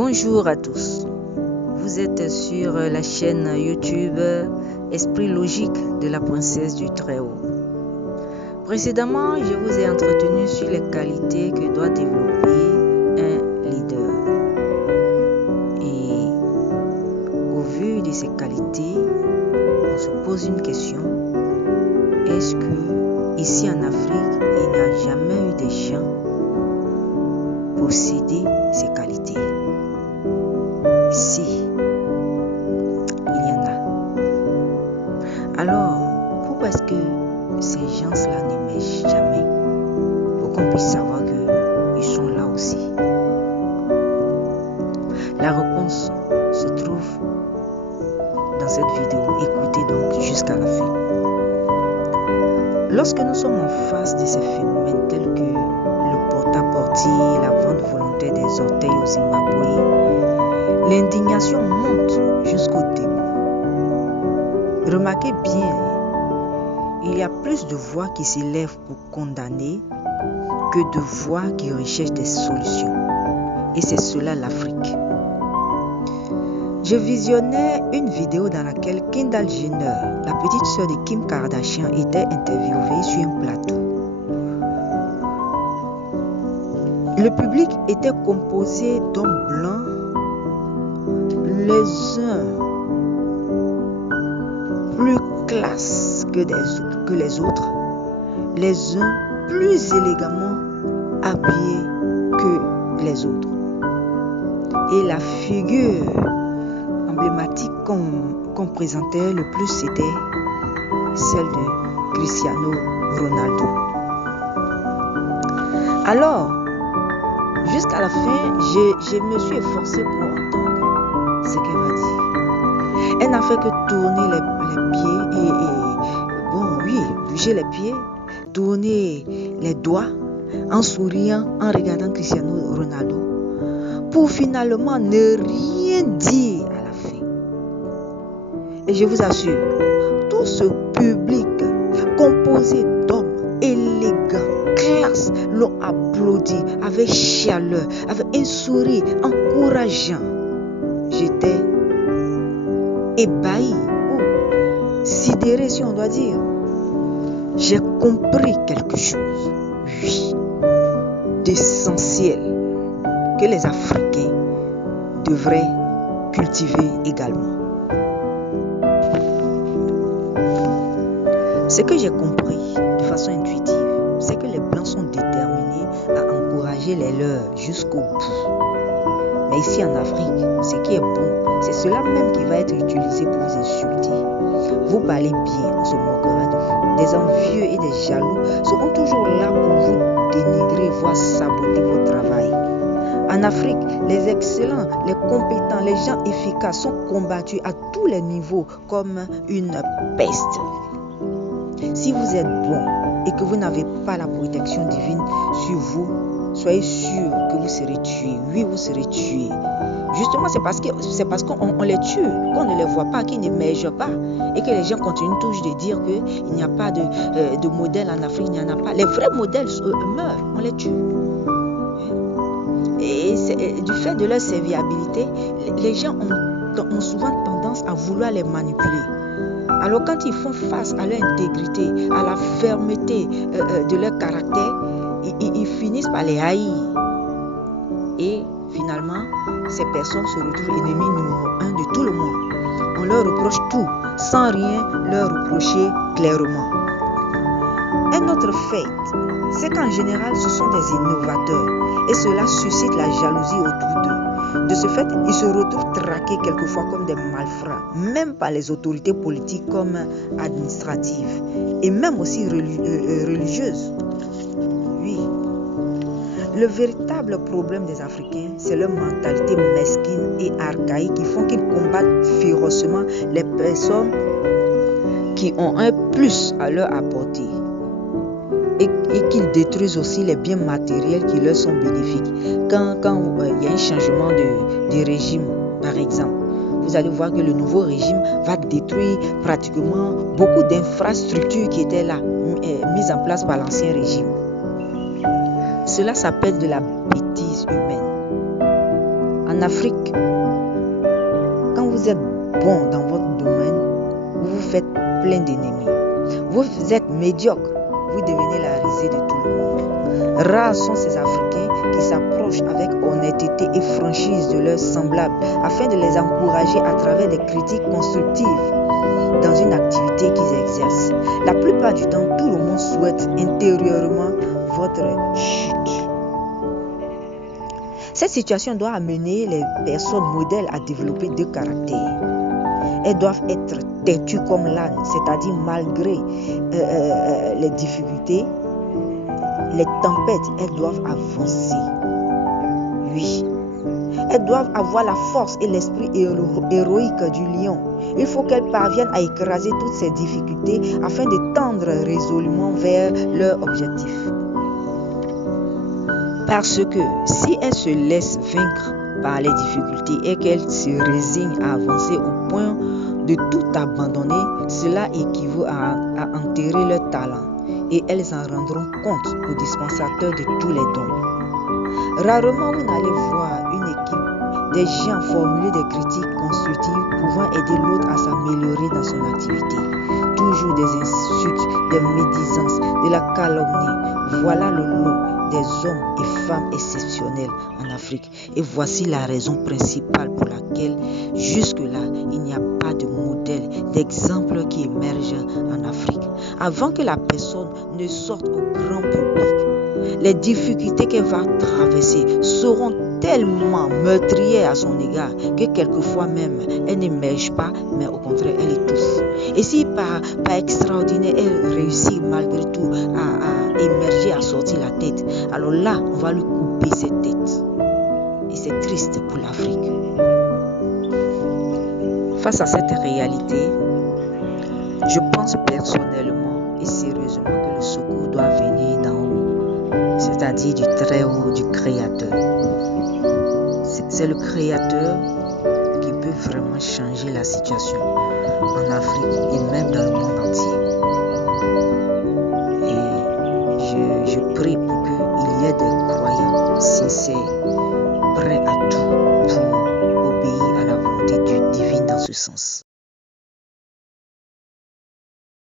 Bonjour à tous, vous êtes sur la chaîne YouTube Esprit logique de la princesse du Très-Haut. Précédemment, je vous ai entretenu sur les qualités que doit développer un leader. Et au vu de ces qualités, on se pose une question. Est-ce que ici en Afrique, il n'y a jamais eu des gens posséder ces qualités? Si, il y en a. Alors, pourquoi est-ce que ces gens-là n'émergent jamais pour qu'on puisse savoir qu'ils sont là aussi? La réponse se trouve dans cette vidéo. Écoutez donc jusqu'à la fin. Lorsque nous sommes en face de ces phénomènes tels que le porte-à-porter, la vente volontaire des orteils au Zimbabwe, l'indignation monte jusqu'au début. Remarquez bien, il y a plus de voix qui s'élèvent pour condamner que de voix qui recherchent des solutions. Et c'est cela l'Afrique. Je visionnais une vidéo dans laquelle Kendall Jenner, la petite sœur de Kim Kardashian, était interviewée sur un plateau. Le public était composé d'hommes blancs, les uns plus classe que les autres, les uns plus élégamment habillés que les autres. Et la figure emblématique qu'on présentait le plus, c'était celle de Cristiano Ronaldo. Alors, jusqu'à la fin, je me suis efforcé pour entendre ce qu'elle va dire. Elle n'a fait que tourner les pieds bouger les pieds, tourner les doigts en souriant, en regardant Cristiano Ronaldo, pour finalement ne rien dire à la fin. Et je vous assure, tout ce public composé d'hommes élégants, classe, l'ont applaudi avec chaleur, avec un sourire encourageant. J'étais ébahi ou sidéré, si on doit dire. J'ai compris quelque chose, oui, d'essentiel que les Africains devraient cultiver également. Ce que j'ai compris de façon intuitive, c'est que les Blancs sont déterminés à encourager les leurs jusqu'au bout. Mais ici en Afrique, ce qui est bon, c'est cela même qui va être utilisé pour vous insulter. Vous parlez bien, on se moquera de vous. Des envieux et des jaloux seront toujours là pour vous dénigrer, voire saboter votre travail. En Afrique, les excellents, les compétents, les gens efficaces sont combattus à tous les niveaux comme une peste. Si vous êtes bon et que vous n'avez pas la protection divine sur vous, soyez sûr que vous serez tué. Oui, vous serez tué. Justement, c'est parce qu'on les tue, qu'on ne les voit pas, qu'ils n'émergent pas. Et que les gens continuent toujours de dire qu'il n'y a pas de modèle en Afrique, il n'y en a pas. Les vrais modèles meurent, on les tue. Et du fait de leur serviabilité, les gens ont souvent tendance à vouloir les manipuler. Alors quand ils font face à leur intégrité, à la fermeté de leur caractère, ils finissent par les haïr. Et finalement, ces personnes se retrouvent ennemis numéro 1 de tout le monde. On leur reproche tout, sans rien leur reprocher clairement. Un autre fait, c'est qu'en général, ce sont des innovateurs et cela suscite la jalousie autour d'eux. De ce fait, ils se retrouvent traqués quelquefois comme des malfrats, même par les autorités politiques comme administratives et même aussi religieuses. Oui. Le véritable problème des Africains, c'est leur mentalité mesquine et archaïque qui font qu'ils combattent férocement les personnes qui ont un plus à leur apporter et qu'ils détruisent aussi les biens matériels qui leur sont bénéfiques. Quand il y a un changement de régime, par exemple, vous allez voir que le nouveau régime va détruire pratiquement beaucoup d'infrastructures qui étaient là, mises en place par l'ancien régime. Cela s'appelle de la bêtise humaine. En En Afrique, quand vous êtes bon dans votre domaine, vous vous faites plein d'ennemis. Vous êtes médiocre, vous devenez la risée de tout le monde. Rares sont ces Africains qui s'approchent avec honnêteté et franchise de leurs semblables afin de les encourager à travers des critiques constructives dans une activité qu'ils exercent. La plupart du temps, tout le monde souhaite intérieurement votre chute. Cette situation doit amener les personnes modèles à développer deux caractères. Elles doivent être têtues comme l'âne, c'est-à-dire malgré les difficultés, les tempêtes, elles doivent avancer. Oui. Elles doivent avoir la force et l'esprit héroïque du lion. Il faut qu'elles parviennent à écraser toutes ces difficultés afin de tendre résolument vers leur objectif. Parce que si elles se laissent vaincre par les difficultés et qu'elles se résignent à avancer au point de tout abandonner, cela équivaut à enterrer leur talent et elles en rendront compte au dispensateur de tous les dons. Rarement vous n'allez voir une équipe des gens formuler des critiques constructives pouvant aider l'autre à s'améliorer dans son activité. Toujours des insultes, des médisances, de la calomnie. Voilà le lot des hommes et femmes exceptionnels en Afrique. Et voici la raison principale pour laquelle jusque-là, il n'y a pas de modèle, d'exemple qui émerge en Afrique. Avant que la personne ne sorte au grand public, les difficultés qu'elle va traverser seront tellement meurtrières à son égard que quelquefois même, elle n'émerge pas, mais au contraire, elle étouffe. Et si par extraordinaire, elle réussit malgré tout à émerger, à sortir la tête, alors là, on va lui couper cette tête. Et c'est triste pour l'Afrique. Face à cette réalité, je pense personnellement et sérieusement que le secours doit venir d'en haut, c'est-à-dire du très haut, du Créateur. C'est le Créateur qui peut vraiment changer la situation en Afrique et même dans le monde entier. Et je prie pour qu'il y ait des croyants sincères, prêts à tout pour obéir à la volonté du divin dans ce sens.